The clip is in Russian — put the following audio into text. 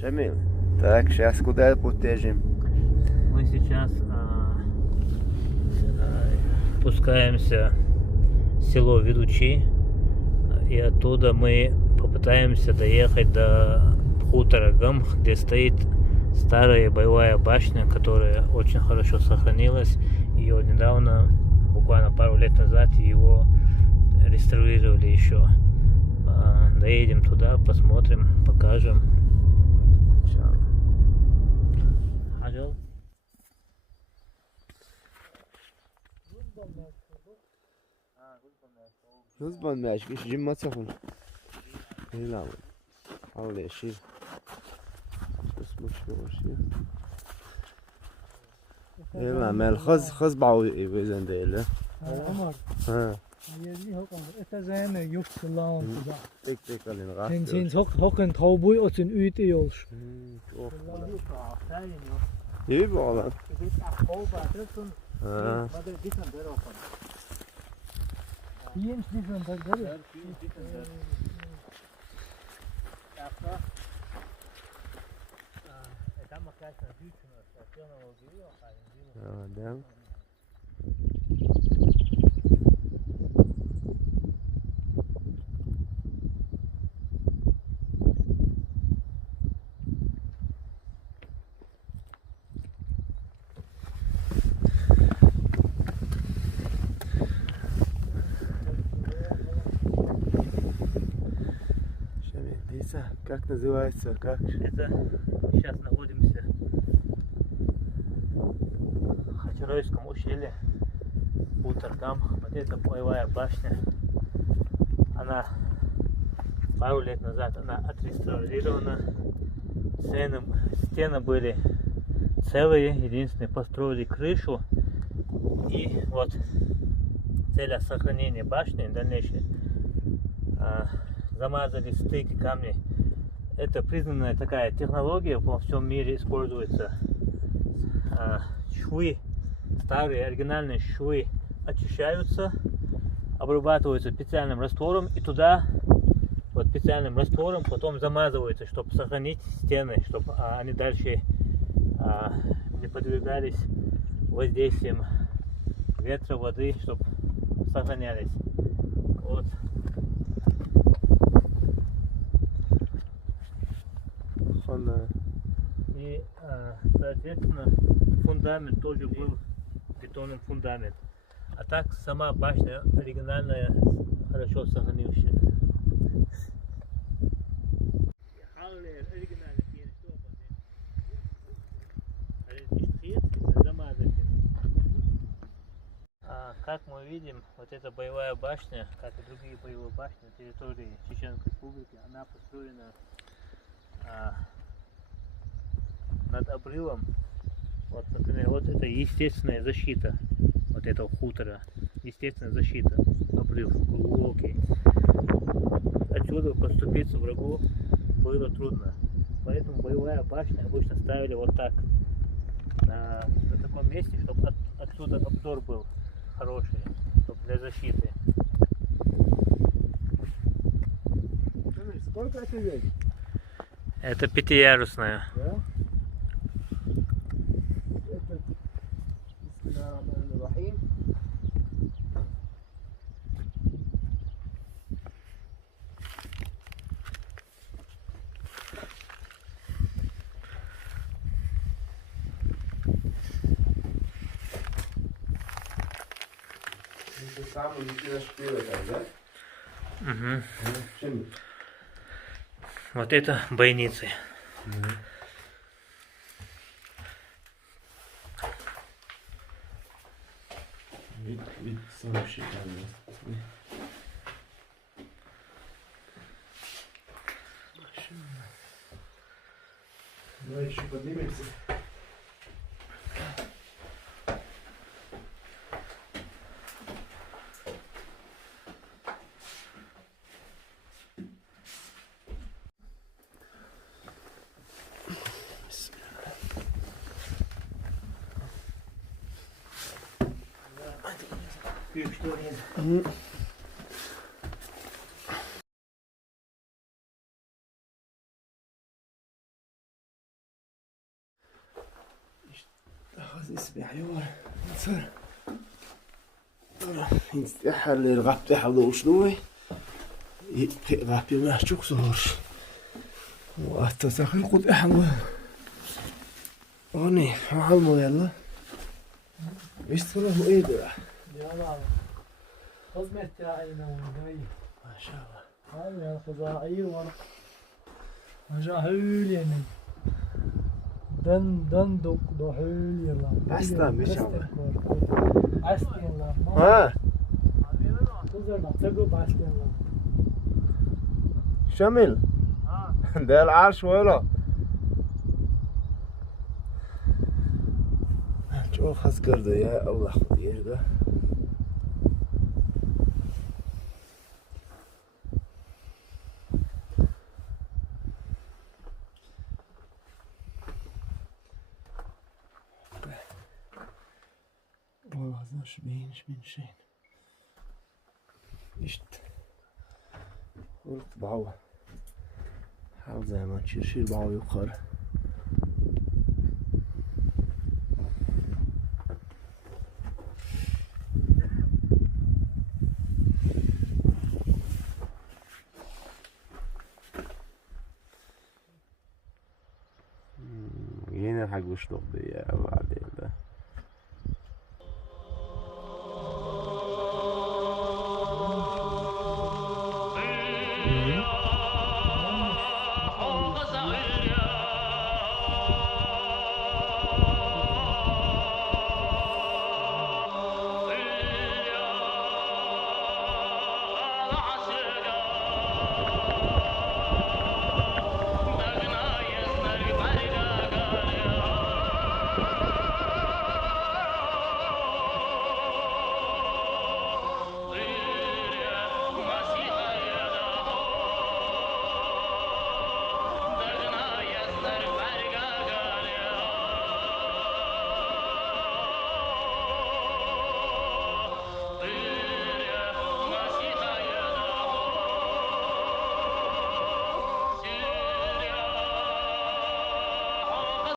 Шамиль, так, сейчас куда потежим? Мы сейчас спускаемся в село Ведучи, и оттуда мы попытаемся доехать до хутора Гам, где стоит старая боевая башня, которая очень хорошо сохранилась. Ее недавно, буквально пару лет назад, его реставрировали еще. Доедем туда, посмотрим, покажем. Ajal. Hızban meş, iş cimma çakın. Hela mı? Al yeşil. Ismış yoğuşu. Hela mel hız bağı evizen değil. Amar. Ha. Yedi hokan. Ete zene yurt kulağın kuda. Tek alın rahat. Sen hokan tavbuy otun üyte yolş. Çok. İyi bu alan. Ha. Yiymiş bizden bagdari. Да. Лиса, как называется? Как? Это сейчас находимся в Хачаройском ущелье, хутор Гам. Вот эта боевая башня, она пару лет назад отреставрирована. Стены были целые, единственное, построили крышу. И вот цель сохранения башни дальнейшее, замазали стыки, камни. Это признанная такая технология, во всем мире используется. Швы, старые оригинальные швы очищаются, обрабатываются специальным раствором, и туда вот специальным раствором потом замазываются, чтобы сохранить стены, чтобы они дальше не подвергались воздействием ветра, воды, чтобы сохранялись. Вот. И, соответственно, фундамент тоже был бетонным фундамент. А так сама башня оригинальная, хорошо сохранившаяся. Как мы видим, вот эта боевая башня, как и другие боевые башни на территории Чеченской Республики, она построена над обрывом. Вот, например, вот это естественная защита вот этого хутора. Естественная защита. Обрыв глубокий. Отсюда подступиться врагу было трудно. Поэтому боевая башня обычно ставили вот так. На таком месте, чтобы отсюда обзор был хороший, чтобы для защиты. Сколько это весит? Это пятиярусная. Да? Это Бисмиллахир-рахманир-рахим. Это самый лучший шпиль, да? Угу. Чем? Вот это бойницы. Вид самый шикарный. Ну еще поднимемся. Что اسمع يور صار ينستحى اللي رغبت حظه شنو يبقى غابي ما شوك صورش وأتسخر قد أحمل أغني معلمو يلا إيش صنعه إيه ده يلا خدمة تعينا ونهي ما شاء الله هاي يا خزاعي وانا مجاهول يعني دن دوك دهول يلا أصلا مش عارف. أصلا يلا ها تزرنا تقول أصلا يلا شامل ده العرش ولا شوف خاص كرده يا الله خذ يرده والله زوج بينش من شين اشت قلت بعوه حاول زي ما تشيل بعوه يقر هنا حق وش نقضي بعدين